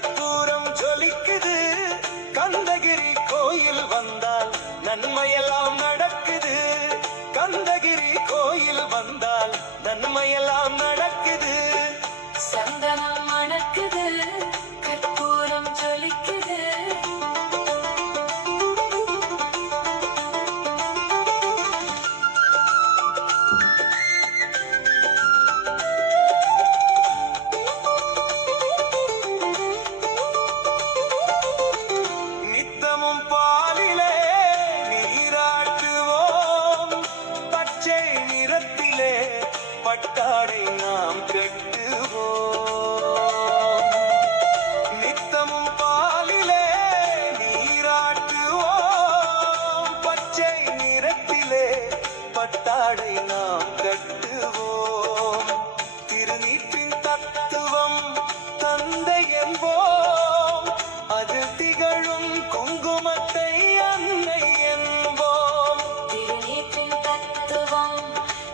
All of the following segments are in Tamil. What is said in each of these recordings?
கற்பூரம் ஜொலிக்குது. கந்தகிரி கோயில் வந்தால் நன்மையெல்லாம் நடக்குது. கந்தகிரி கோயில் வந்தால் நன்மையெல்லாம் நடக்குது. சந்தனம் மணக்குது, கற்பூரம் ஜொலிக்குது. நித்தமும் பாலிலே நீராட்டுவோம். பச்சை நிறத்திலே பட்டாடை நாம் கட்டுவோம். நித்தமும் பாலிலே நீராட்டுவோம். பச்சை நிறத்திலே பட்டாடை நாம் கட்டுவோம். திருநீற்றின் தத்துவம் தந்தை என்போம். அது திகழும் குங்குமத்தை அன்னை என்போம். திருநீற்றின் தத்துவம்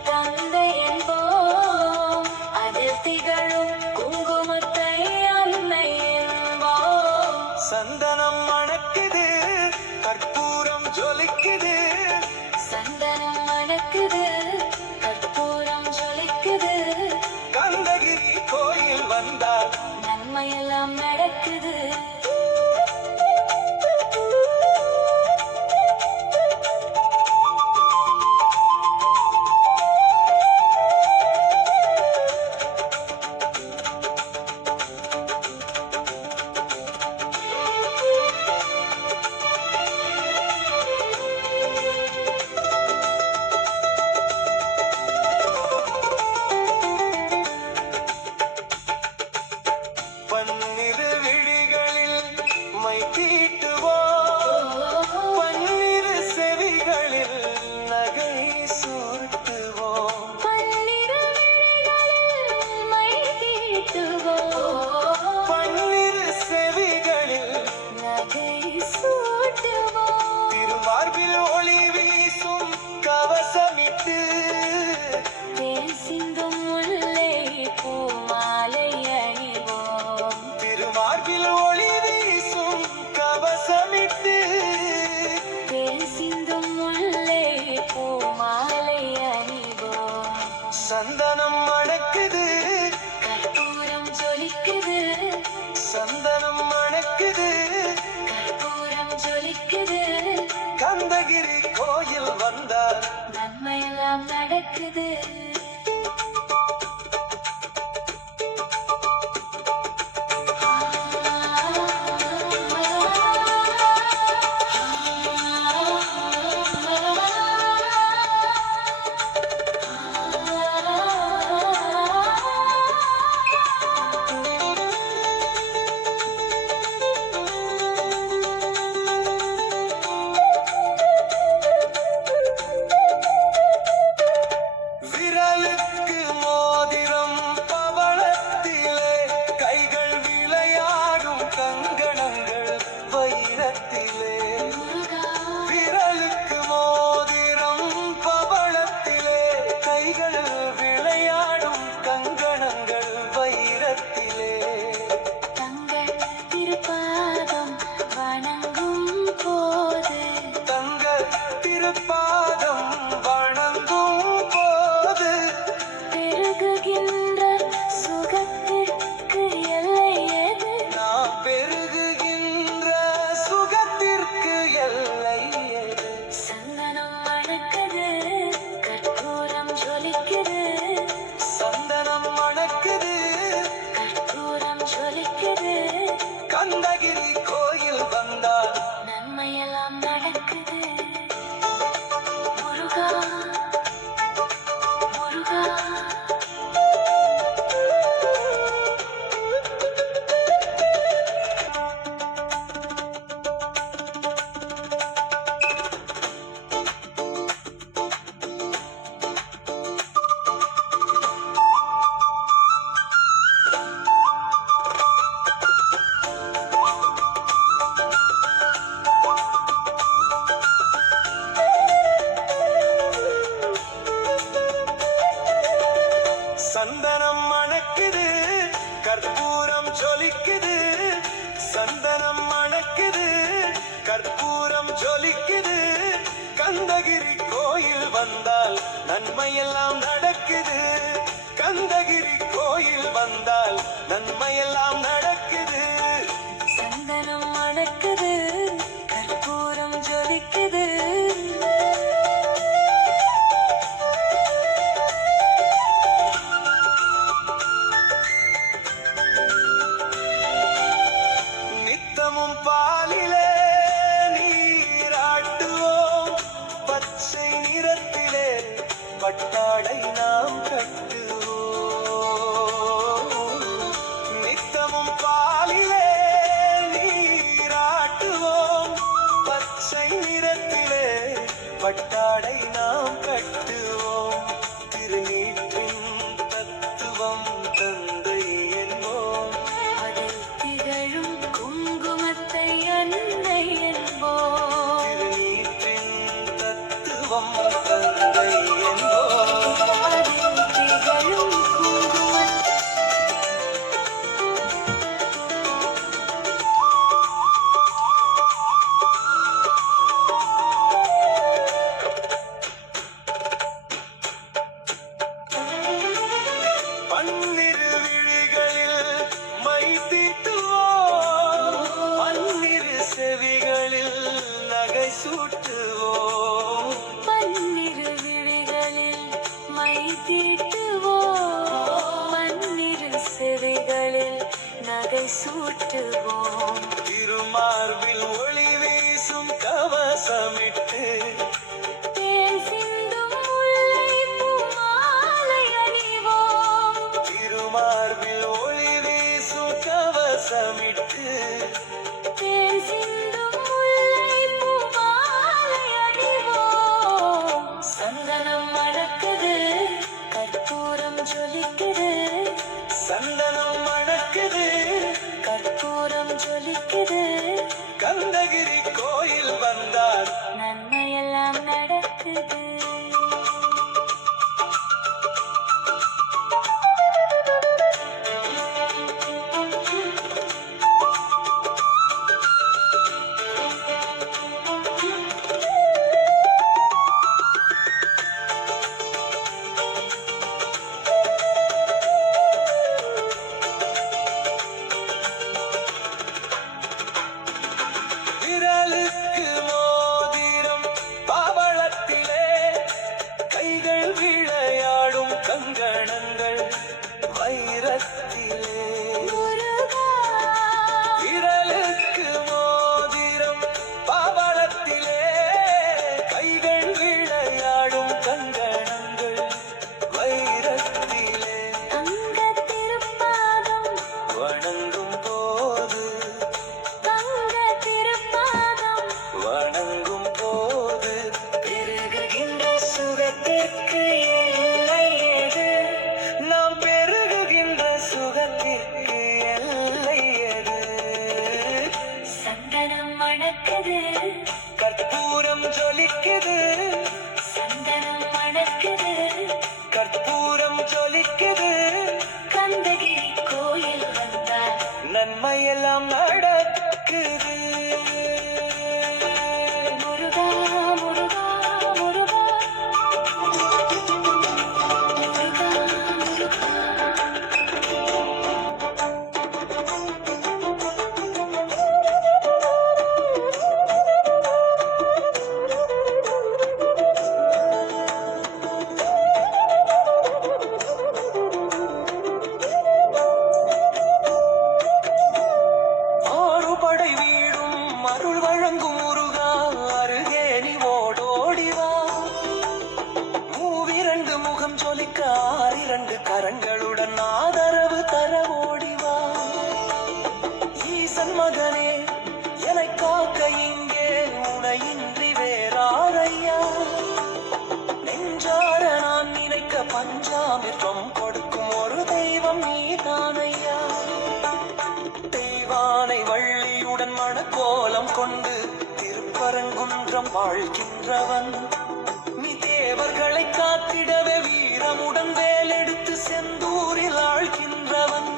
தந்தை என்போம். அதில் திகழும் குங்குமத்தை அன்னை என்போம். சந்தனம் மணக்குது, கற்பூரம் ஜொலிக்குது. சந்தனம் மணக்குது, கற்பூரம் ஜொலிக்குது. கந்தகிரி கோயில் வந்தால் நன்மையெல்லாம் நடக்குது. பன்னிரு விழிகளில் மை தீட்டுவோம். பன்னிரு செவிகளில் நகை சூட்டுவோம். பன்னிரு விழிகளில் மை தீட்டுவோம். பன்னிரு செவிகளில் நகை சூட்டுவோம். திருமார்பில் ஒளி வீசும் கவசமிட்டு தேன் சிந்தும் முல்லை பூமாலை அணிவோம். திருமார்பில் ஒளி வீசும் கவசமிட்டு தேன் சிந்தும் முல்லை பூமாலை அணிவோம். சந்தனம் மணக்குது, கற்பூரம் ஜொலிக்குது. சந்தனம் மணக்குது. கற்பூரம் ஜொலிக்குது. கந்தகிரி கோயில் வந்தால் நன்மையெல்லாம் நடக்குது. விரல் ஜொலிக்குது. கந்தகிரி கோயில் வந்தால் நன்மையெல்லாம் நடக்குது. கந்தகிரி கோயில் வந்தால் நன்மையெல்லாம் நடக்குது. சந்தனம் மணக்குது, கற்பூரம் ஜொலிக்குது. நித்தமும் பாலிலே நீராட்டுவோம். பச்சை நிறத்திலே பட்டாடை நாம் கட்டுவோம். நித்தமும் பாலிலே நீராட்டுவோம். பச்சை நிறத்திலே பட்டாடை நாம் கட்டுவோம். திருநீற்றின் தத்துவம் தந்தை என்போம். அதில் திகழும் குங்குமத்தை அன்னை என்போம். திருநீற்றின் தத்துவம் தந்தை என்போம். அதில் திகழும் குங்குமத்தை பன்னிரு விழிகளில் மை தீட்டுவோம். பன்னிரு செவிகளில் நகை சூட்டுவோம். பன்னிரு விழிகளில் மை தீட்டுவோம். பன்னிரு செவிகளில் நகை சூட்டுவோம். திருமார்பில் ஒளி வீசும் கவசமிட்டு தேன் சிந்தும் முல்லைப்பூ மாலை அணிவோம். திருமார்பில் ஒளி வீசும் கவசமிட்டு தேன் சிந்தும் முல்லைப்பூ மாலை அணிவோம். சந்தனம் மணக்குது, கற்பூரம் ஜொலிக்குது. சந்தனம் மணக்குது. கற்பூரம் ஜொலிக்குது. கந்தகிரி கோயில் வந்தால் நன்மையெல்லாம் நடக்குது. விரலுக்கு மோதிரம் பவளத்திலே கைகள் விளையாடும் கங்கணங்கள் வைரத்திலே. முருகா, விரலுக்கு மோதிரம் பவளத்திலே கைகள் விளையாடும் கங்கணங்கள் வைரத்திலே. தங்கத் திருப்பாதம், வணங்கும் போது தங்கத் திருப்பாதம் வணங்கும் போது பெருகுகின்ற சுகத்திற்கு எல்லை ஏது? நாம் பெருகுகின்ற சுகத்திற்கு எல்லை எது? சந்தனம் மணக்குது, கற்பூரம் ஜொலிக்குது. சந்தனம் மணக்குது. கற்பூரம் ஜொலிக்குது. கந்தகிரி கோயில் வந்தால் நன்மையெல்லாம் நடக்குது. முருகா, முருகா, முருகா. முருகா, முருகா. ஆறுபடை வீடும் அருள் வழங்கும் முருகா, அருகே நீ ஓடோடி வா. மூவிரண்டு முகம் ஜொலிக்க ஆறிரண்டு கரங்களுடன் ஆதரவு தர ஓடி வா. ஈசன் மகனே என்னை காக்க இங்கே உனையின்றி வேறாரையா. நெஞ்சார நான் நினைக்க பஞ்சாமிர்தம் கொடுக்கும் ஒரு தெய்வம் நீதானையா. தெய்வானை வள்ளியுடன் மணக்கோலம் கொண்டு திருப்பரங்குன்றம் வாழ்கின்றவன். நீ தேவர்களை காத்திடவே வீரமுடன் வேலெடுத்து செந்தூரில் ஆழ்கின்றவன்.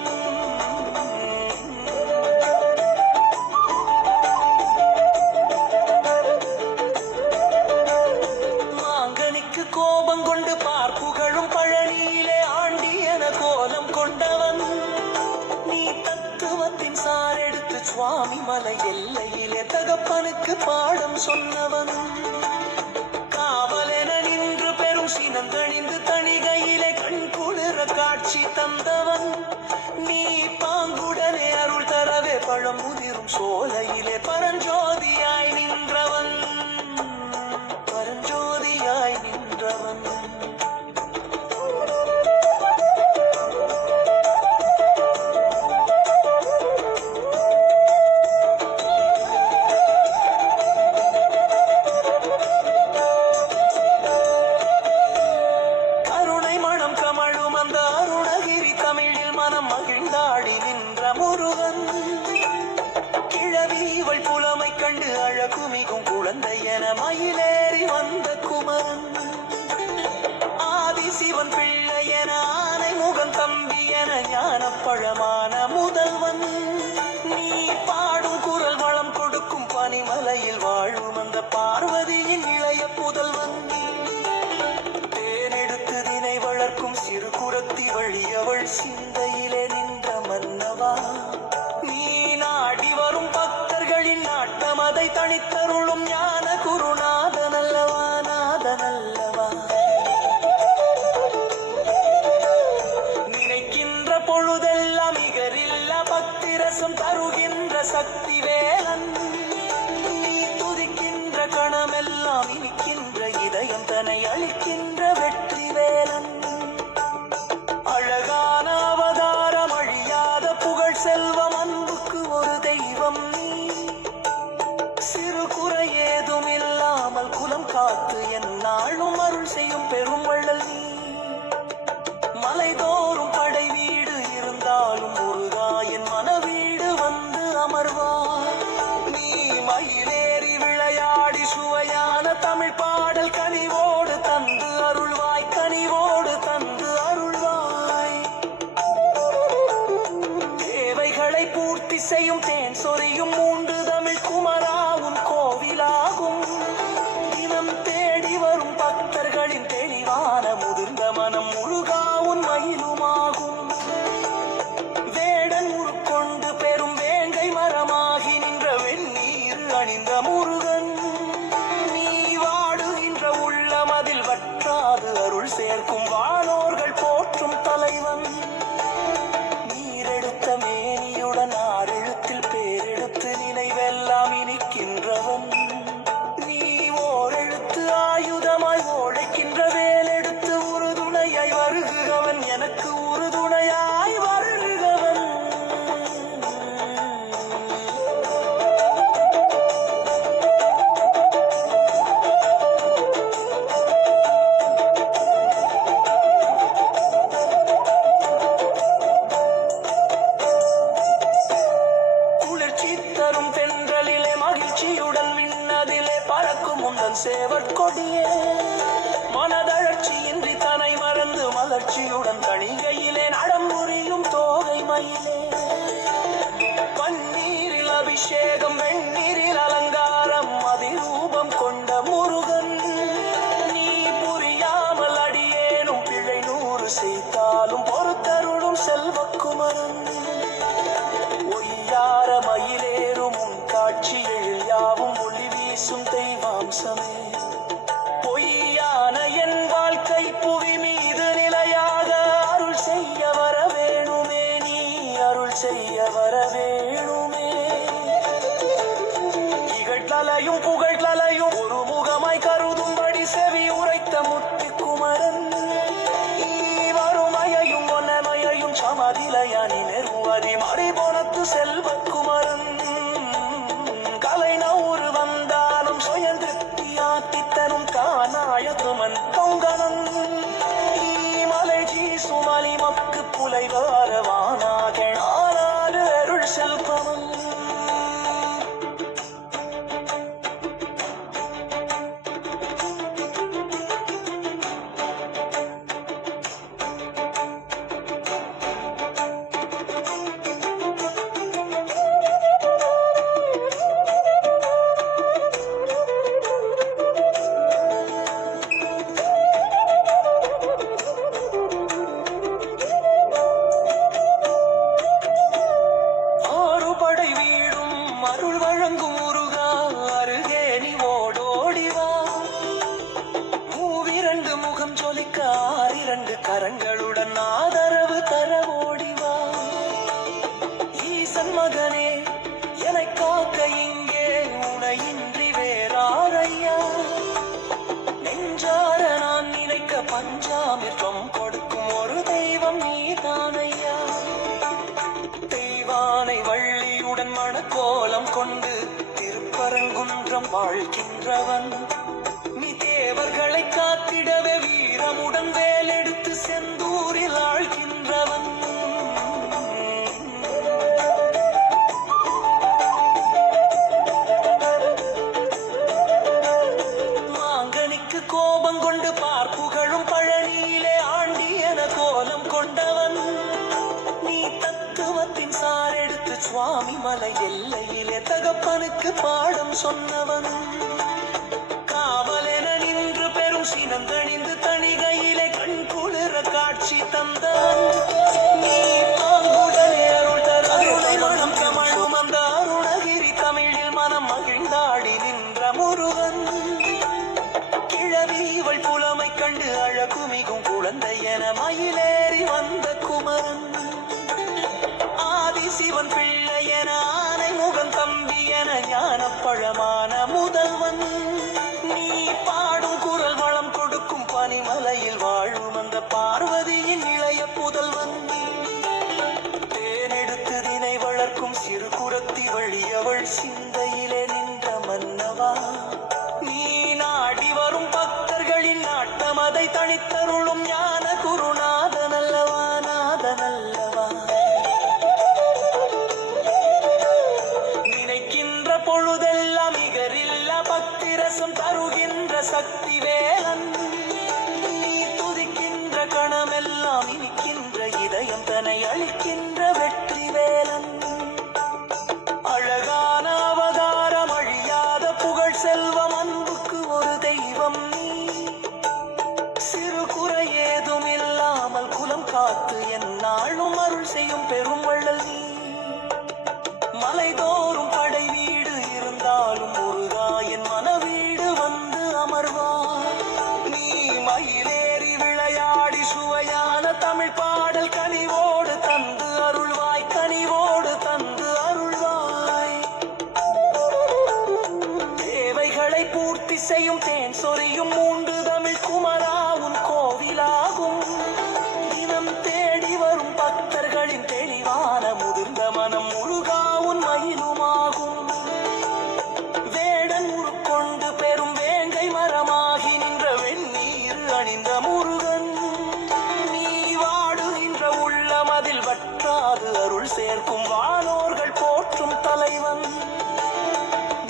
அவனுக்கு பாடம் சொன்னவன் காவலென நின்று பெரும் சினந்தணிந்து தணிகையிலே கண் குளிர காட்சி தந்தவன் நீ பாங்குடனே அருள் தரவே பழம் முதிரும் சோலையிலே பரஞ்சோதியாய் நின்றவன் பரஞ்சோதியாய் நின்றவன் மகிழ்ந்தாடி நின்ற முருகன் கிழவி இவள் புலமை கண்டு அழகுமிகும் குழந்தை என மயிலேறி வந்த குமரன் ஆதி சிவன் பிள்ளை என ஆனை முகன் தம்பி என ஞான பழமான முதல்வன் நீ பாடும் குரல் வளம் கொடுக்கும் பனிமலையில் வாழும் அந்த பார்வதியின் இளைய புதல்வன் தேனெடுத்து தினை வளர்க்கும் சிறு குரத்தி வழியவள் சிந்தையிலே நின்ற மன்னவா நீ நாடி வரும் பக்தர்களின் நாட்டம் அதை தனித்தருளும் ஞான குருநாதனல்லவா நாதனல்லவா நினைக்கின்ற பொழுதெல்லாம் நிகரில்ல பக்திரசம் தருகின்ற சக்தி வேலன் நீ துதிக்கின்ற கணமெல்லாம் இனிக்கின்ற இதயம் தன்னை அளிக்கின்ற வெற்றி வேலன் அழகான அவதாரம் அழியாத புகழ் செல்வம் அன்புக்கு ஒரு தெய்வம் நீ சிறு குறை ஏதும் இல்லாமல் குலம் காத்து எந்நாளும் அருள் செய்யும் பெரும் வள்ளல் நீ மலைதோறும் படை வீடு இருந்தாலும் முருகா என் மனவீடு வந்து அமர்வார் நீ மயிலேறி விளையாடி சுவையான தமிழ் பாடல் கனிவோடு தந்து அருள்வாய் கனிவோடு தந்து அருள்வாய் தேவைகளை பூர்த்தி செய்யும் தேன் சொரியும் மூன்று தமிழ் குமராவும் கோவிலாகும் தினம் தேடி வரும் பக்தர்களின் தெளிவான முதிர்ந்த மனம் முருகாவும் மயிலுமாகும் வேடன் உருக்கொண்டு பெரும் வேங்கை மரமாகி நின்ற வெந்நீர் அணிந்த முருகன் நீ வாடுகின்ற உள்ளமதில் வற்றாது அருள் சேர்க்கும் வானோர்கள் போற்றும் தலைவன் நீரெடுத்த மேனியுடன் ஆறெழுத்தில் பேரெடுத்து நினைவெல்லாம் இனிக்கின்றவன் நீ ஓரெழுத்து ஆயுதமாய் ஓழைக்கின்ற வேலெடுத்து உறுதுணையாய் வருகுகவன் எனக்கு உறுதுணையாய் வருகுகவன் குளிர்ச்சி தரும் தென்றலிலே மகிழ்ச்சியுடன் விண்ணதிலே பறக்கும் உந்தன் சேவற் கொடியே மனதழற்சியின்றி தனை மறந்து மலர்ச்சியுடன் தணிகையிலே நடம் புரியும் தோகை மயிலே பன்னீரில் அபிஷேகம் வெந்நீரில் அலங்காரம் அதிரூபம் கொண்ட முருகன் நீ புரியாமல் அடியேனும் பிழை 100 செய்தாலும் பொறுத்தருளும் செல்வக்குமரன் ஒய்யார மயிலேறும் உன் காட்சி எழில் யாவும் ஒளி வீசும் தெய்வாம்சமே பொய்யான என் வாழ்க்கை புவி மீது நிலையாக அருள் செய்ய வர வேணுமே நீ அருள் செய்ய வர வேணுமே இகழ்தலையும் புகழ்தலையும் ஒரு முகமாய் கருதும்படி செவி உரைத்த முத்து குமரன் வறுமையையும் ஒன்னமையையும் சமதிலையானி நெருவதி மறிபொனத்து செல்வக்குமரன் கலை நவுறு வந்தாலும் சுயம் திருப்தியாக்கித்தனும் காணாயதுமன் கொங்கணன் மலை ஜீ சுமலி மக்கு புலைவாரவானாக ஆனாறு அருள் செல்பவன் மகனே என்னை காக்க இங்கே உனையின்றி வேறாரையா நெஞ்சார நான் நினைக்க பஞ்சாமிர்தம் கொடுக்கும் ஒரு தெய்வம் நீதானையா தெய்வானை வள்ளியுடன் மணக்கோலம் கொண்டு திருப்பரங்குன்றம் வாழ்கின்றவன் நீ தேவர்களை காத்திடவே வீரமுடன் வேலெடுத்து செந்தூரில் ஆழ்கின்றவன் மாங்கனிக்கு கோபம் கொண்டு பார்ப்புகழும் பழனியிலே ஆண்டி என கோலம் கொண்டவன் நீ தத்துவத்தின் சாரெடுத்து சுவாமி மலை எல்லையிலே தகப்பனுக்கு பாடம் சொன்னவன் காவலென நின்று பெரும் சினந்தணிந்து தணிகையிலே கண் குளிர காட்சி தந்தான் நீ பாங்குடனே அருள் தருணை மனம் கமழும் அந்த அருணகிரி தமிழில் மனம் மகிழ்ந்தாடி நின்ற முருகன் கிழவி இவள் புலமை கண்டு அழகுமிகும் குழந்தை என மயிலேறி வந்த குமரன் ஆதி சிவன் பிள்ளை என ஆனை முகம் தம்பி என ஞான பழமான முதல்வன் நீ பாடும் குரல் வளம் கொடுக்கும் பனிமலையில் வாழும் அந்த பார்வதியின் இளைய புதல்வன் தேனெடுத்து தினை வளர்க்கும் சிறு குரத்தி வழியவள் சிந்தையிலே நின்ற மன்னவா நீ நாடி வரும் பக்தர்களின் நாட்டமதை தனித்தருளும் ஞான குருநாதன் அல்லவா நாதன் அல்லவா நினைக்கின்ற பொழுதெல்லாம் நிகரில்ல பக்திரசம் தருகின்ற சக்தி வேலன் நீ துதிக்கின்ற கணமெல்லாம் இனிக்கின்ற இதயம் தன்னை அளிக்கின்ற வெற்றி வேலன் அழகான அவதாரம் அழியாத புகழ் செல்வம் அன்புக்கு ஒரு தெய்வம் நீ சிறு குறை ஏதும் இல்லாமல் குலம் காத்து எந்நாளும் அருள் செய்யும் பெரும் வள்ளல் நீ மலைதோறும் படை வீடு இருந்தாலும் முருகா என் மனவீடு வந்து அமர்வா நீ மயிலேறி விளையாடி சுவையான தமிழ் பாடல் கனிவோடு தந்து அருள்வாய் கனிவோடு தந்து அருள்வாய் தேவைகளை பூர்த்தி செய்யும் தேன் சொரியும் மூன்று தமிழ் குமரா உன் கோவிலாகும் தினம் தேடி வரும் பக்தர்களின் தெளிவான முதிர்ந்த மனம் முருகா உன் மயிலுமாகும் வேடன் உருக்கொண்டு பெரும் வேங்கை மரமாகி நின்ற வெந்நீர் அணிந்த முருகன் நீ வாடுகின்ற உள்ளமதில் வற்றாது அருள் சேர்க்கும் வானோர்கள் போற்றும் தலைவன்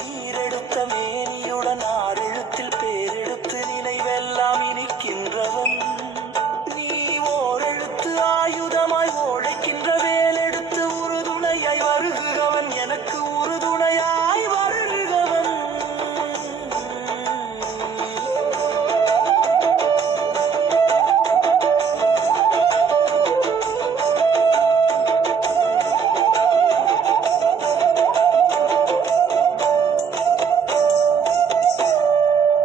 நீரெடுத்த மேனியுடன் ஆறெழுத்தில் பேரெடுத்து நினைவெல்லாம் இனிக்கின்றவன் நீ ஓரெழுத்து ஆயுதமாய் ஓழைக்கின்ற வேலெடுத்து உறுதுணையாய் வருகுகவன் எனக்கு உறுதுணையாய் வருகுகவன்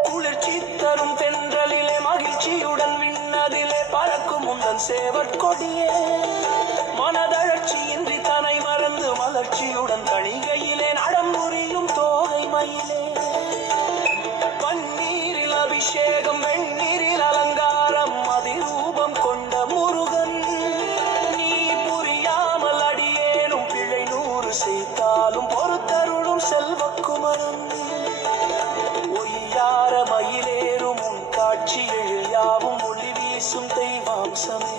குளிர்ச்சி தரும் தென்றலிலே மகிழ்ச்சியுடன் விண்ணதிலே பறக்கும் உந்தன் சேவற் கொடியே மனதழற்சியின்றி தனை மறந்து மலர்ச்சியுடன் கணிகையிலே நடம் புரியும் தோகை மயிலே பன்னீரில் அபிஷேகம் வெந்நீரில் அலங்காரம் அதிரூபம் கொண்ட முருகன் நீ புரியாமல் அடியேனும் பிழை 100 செய்தாலும் பொறுத்தருளும் செல்வக்குமரன் ஒய்யார மயிலேறும் உன் காட்சி எழில் யாவும் ஒளி வீசும் தெய்வாம்சமே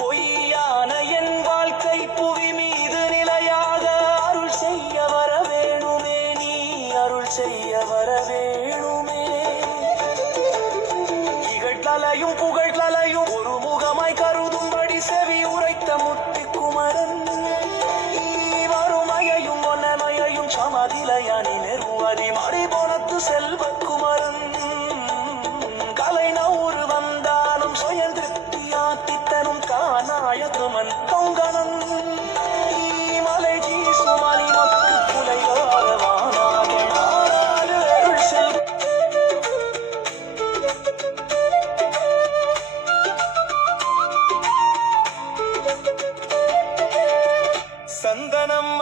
பொய்யான என் வாழ்க்கை புவி மீது நிலையாக அருள் செய்ய வர வேணுமே நீ அருள் செய்ய வர வேணுமே இகழ்தலையும் புகழ்தலையும் ஒரு முகமாய் கருதும்படி செவி உரைத்த முத்தி குமரன் வறுமையையும் ஒன்னமையையும் சமதிலையானி நெருவதி மடிபோனத்து செல்வக்குமரன் கலை நூறு வந்தாலும் சுயல் திருப்தியாத்தித்தனும் காணாயதுமன் பொங்கனன் மலை ஜீசுமலி மொக்கு புலைகாரவானாக நாடாடு அருள் செல் சந்தனம்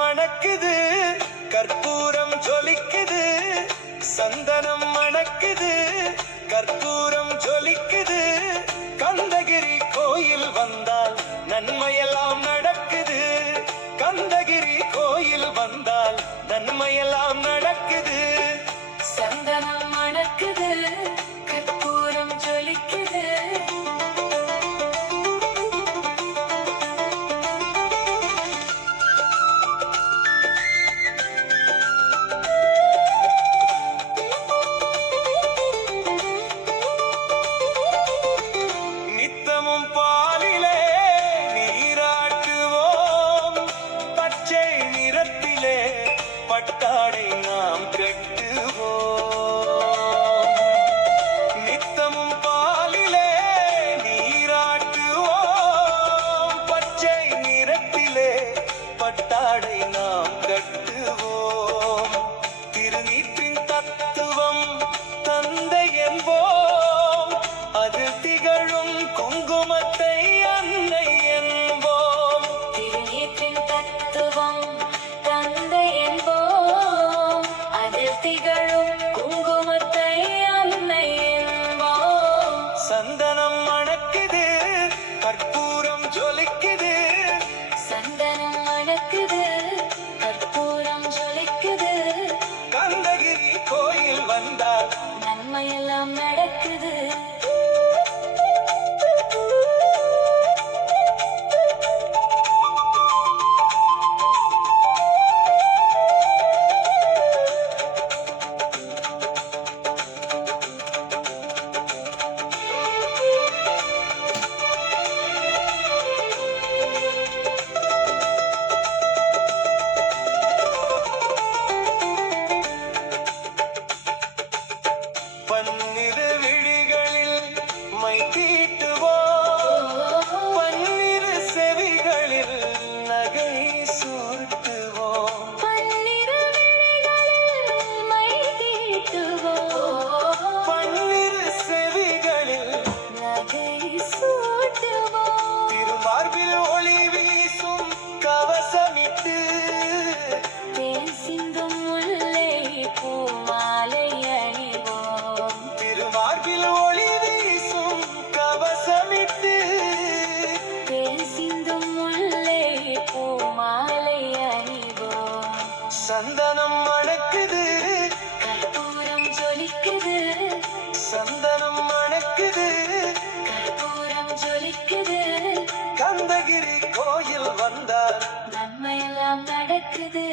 கந்தகிரி கோயில் வந்தால் நன்மையெல்லாம் நடக்குது.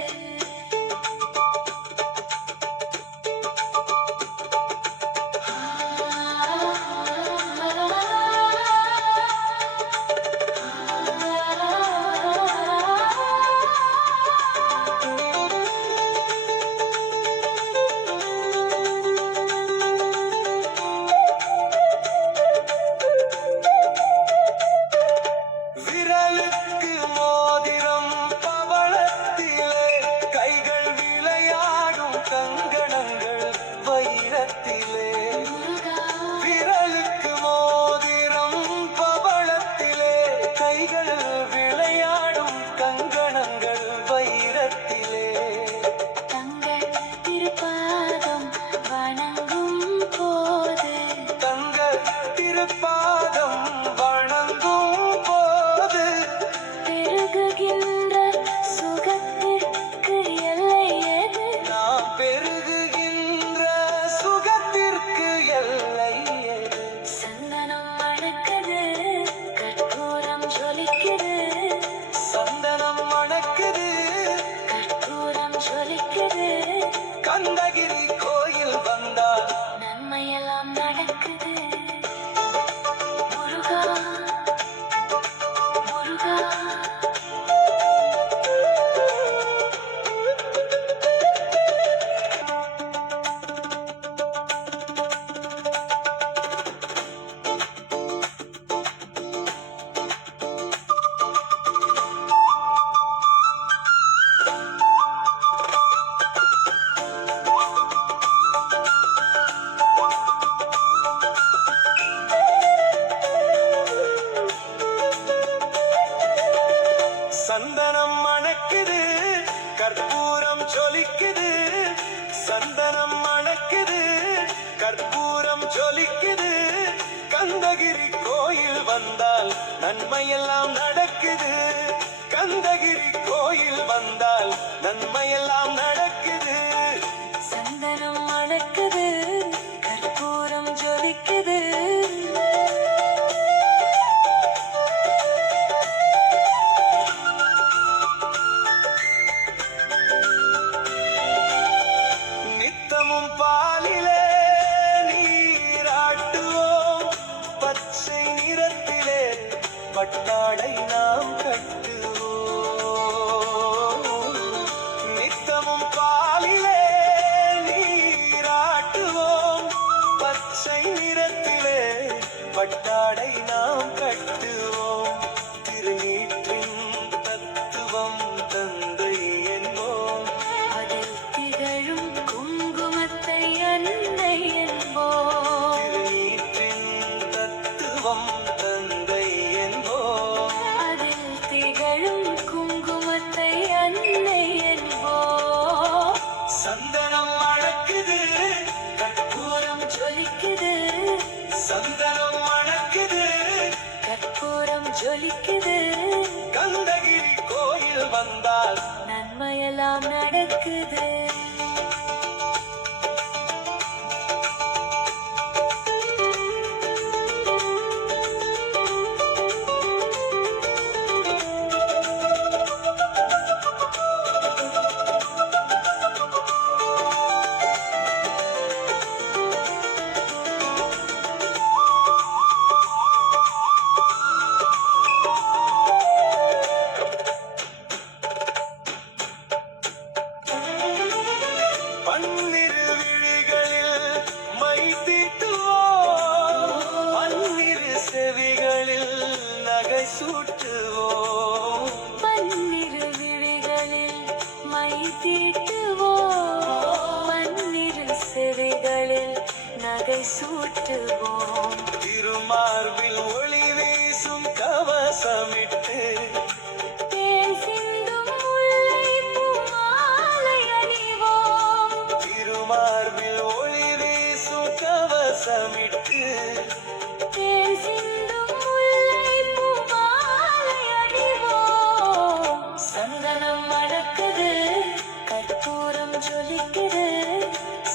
விரலுக்கு மோதிரம் பவளத்திலே, கைகள் விளையாடும் கங்கணங்கள் வைரத்திலே. விரலுக்கு மோதிரம் பவளத்திலே, கைகள் விளையாடும் கங்கணங்கள் வைரத்திலே. தங்கள் திருப்பாதம் வணங்கும் போது தங்க திருப்பாதம் வணங்கும் போது பெருகுகின்ற சுகத்திற்கு எல்லை எது? நாம் பெருகுகின்ற சுகத்திற்கு எல்லை ஏது? சந்தனம் மணக்குது, கற்பூரம் ஜொலிக்குது. சந்தனம் மணக்குது, கற்பூரம் ஜொலிக்குது. கந்தகிரி கோயில் வந்தால் நன்மையெல்லாம் நடக்குது. முருகா முருகா சந்தனம் மணக்குது, கற்பூரம் ஜொலிக்குது. சந்தனம் மணக்குது, கற்பூரம் ஜொலிக்குது. கந்தகிரி கோயில் வந்தால் நன்மையெல்லாம் நடக்குது. கந்தகிரி கோயில் வந்தால் நன்மையெல்லாம் நடக்குது. சந்தனம் மணக்குது, கற்பூரம் ஜொலிக்குது. நித்தமும் பாலிலே நீராட்டுவோம், பச்சை நிறத்திலே பட்டாடை நாம் கட்டுவோம். நித்தமும் பாலிலே நீராட்டுவோம், பச்சை நிறத்திலே பட்டாடை நாம் கட்டுவோம். திருநீற்றின் தத்துவம் தந்தை என்போம், அதில் திகழும் குங்குமத்தை அன்னை என்போம். திருநீற்றின் தத்துவம் தந்தை என்போம். அதில் திகழும் குங்குமத்தை அன்னை என்போம். சந்தனம் மணக்குது, கற்பூரம் ஜொலிக்குது. சந்தனம் மணக்குது, கற்பூரம் ஜொலிக்குது. கந்தகிரி கோயில் வந்தால் நன்மையெல்லாம் நடக்குது. பன்னிரு விழிகளில் மை தீட்டுவோம், பன்னிரு செவிகளில் நகை சூட்டுவோம். பன்னிரு விழிகளில் மை தீட்டுவோம். பன்னிரு செவிகளில் நகை சூட்டுவோம். திருமார்பில் ஒளி வீசும் கவசமிட்டு தேன் சிந்தும் முல்லைப்பூ மாலை அணிவோம். திருமார்பில் ஒளி வீசும் கவசமிட்டு தேன் சிந்தும் முல்லைப்பூ மாலை அணிவோம். சந்தனம் மணக்குது, கற்பூரம் ஜொலிக்குது.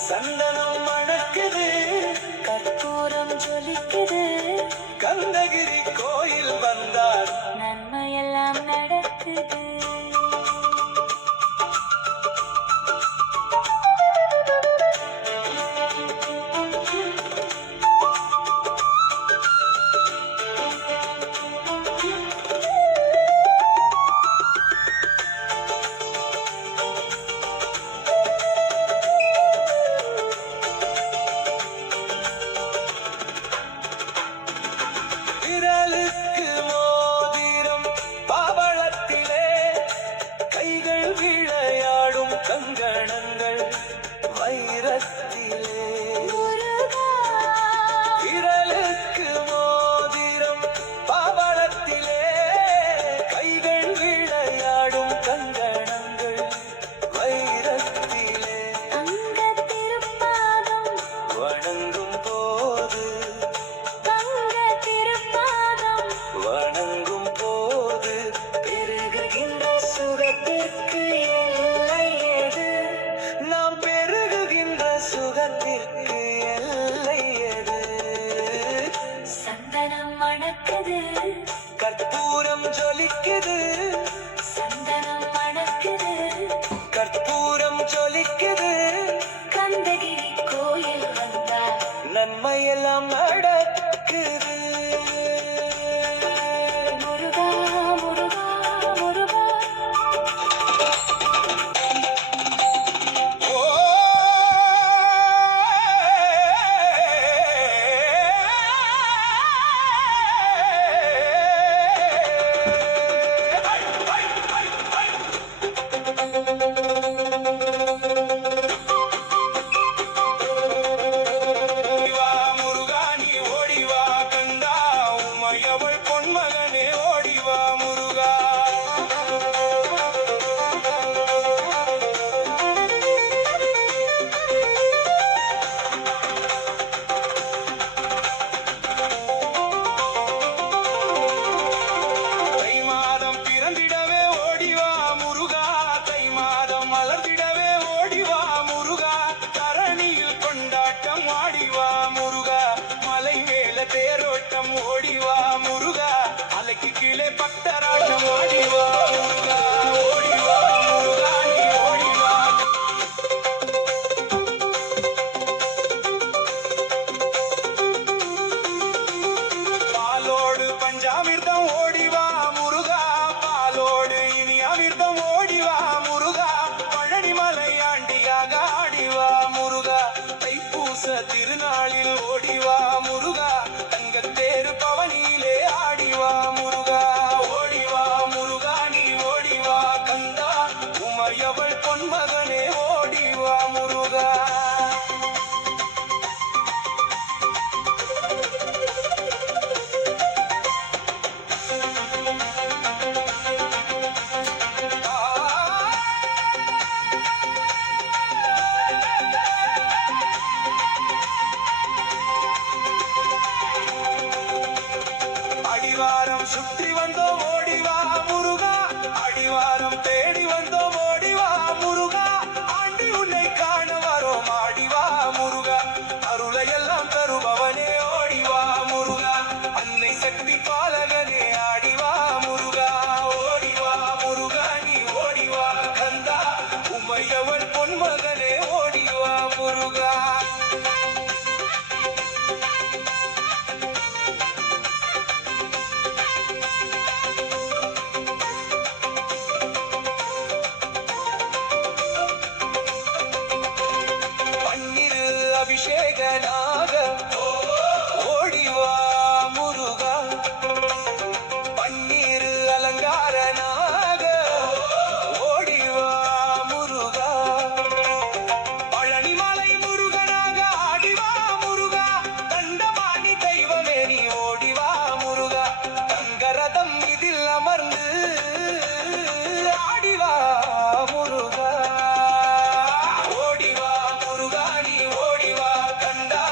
சந்தனம் மணக்குது, கற்பூரம் ஜொலிக்குது. கந்தகிரி கோயில் வந்தார் நன்மை கற்பூரம் ஜொலிக்குது, சந்தனம் மணக்குது, கற்பூரம் ஜொலிக்குது, கந்தகிரி கோயில் வந்தா நன்மையெல்லாம் நடக்குது. முருகா முருகா முருகா. ஓ ஓடிவா முருகா நீ ஓடிவா கந்தா, உமையவள் பொன்மகனே ஓடிவா முருகா. தை மாதம் பிறந்திடவே ஓடிவா முருகா, தை மாதம் மலர்ந்திடவே ஓடிவா முருகா, தரணியில் கொண்டாட்டம் ஆடிவா முருகா, மலை மேல தேரோட்டம் ஓடிவா முருகா, அலைக்கு கீழே பக்தராட்டம் ஆடிவா முருகா. ஓடிவா முருகா நீ ஓடிவா. பாலோடு பஞ்சாமிர்தம் ஓடிவா முருகா, பாலோடு இனி அமிர்தம் ஓடிவா முருகா, பழனிமலை ஆண்டியாக ஆடிவா முருகா, தைப்பூச திருநாளில் ஓடிவா முருகா, தங்கத்தேரு பவனியிலே ஆடிவா முருகா. ஓடிவா முருகா நீ ஓடிவா கந்தா, உமையவள் பொன்மகனே ஓடிவா முருகா. அடிவாரம் சுற்றி வந்தோம் ஓடிவா முருகா, அடிவாரம் தேடி வந்தோம் ஓடிவா முருகா, ஆண்டி உன்னை காண வரோம் ஆடிவா முருகா, அருளையெல்லாம் தருபவனே ஓடிவா முருகா, அன்னை சக்தி பாலகனே ஆடிவா முருகா. ஓடிவா முருகா நீ ஓடிவா கந்தா, உமையவள் பொன்மகனே ஓடிவா முருகா. பன்னிரு அபிஷேகனாக ஓடிவா முருகா, பன்னீரு அலங்காரனாக ஓடிவா முருகா, பழனிமலை முருகனாக ஆடிவா முருகா, தண்டபாணி தெய்வமே நீ ஓடிவா முருகா, தங்கரதம் இதில் அமர்ந்து ஆடிவா முருகா. ஓடிவா முருகா நீ ஓடிவா கந்தா,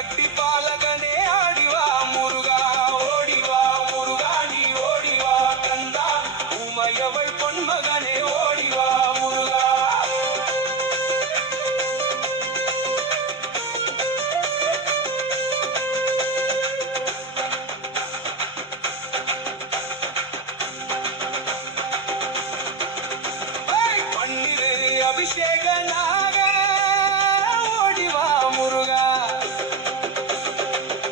சக்தி பாலகனே ஆடிவா முருகா ஓடிவா முருகா நீ ஓடிவா கந்தா உமையவள் பொன்மகனே ஓடிவா முருகா பன்னிரு அபிஷேகனாக ஓடிவா முருகா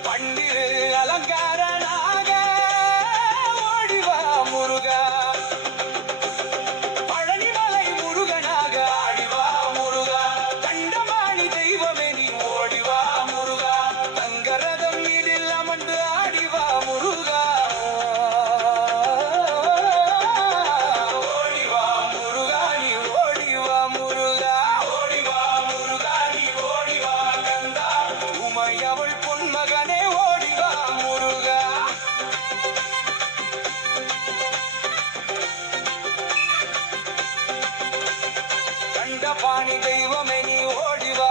பன்னிரு அலங்காரனாக ஓடிவா முருகா பழனிமலை முருகனாக ஆடிவா முருகா கண்டமாணி தெய்வமே நீ ஓடிவா முருகா தங்கரதம் இதில் அமர்ந்து ஆடிவா முருகா ஓடிவா முருகா நீ ஓடிவா முருகா ஓடிவா முருகா நீ ஓடிவா கந்தா உமையவள் பொன்மகனே ஓடிவா முருகா கண்டபாணி தெய்வமே நீ ஓடிவா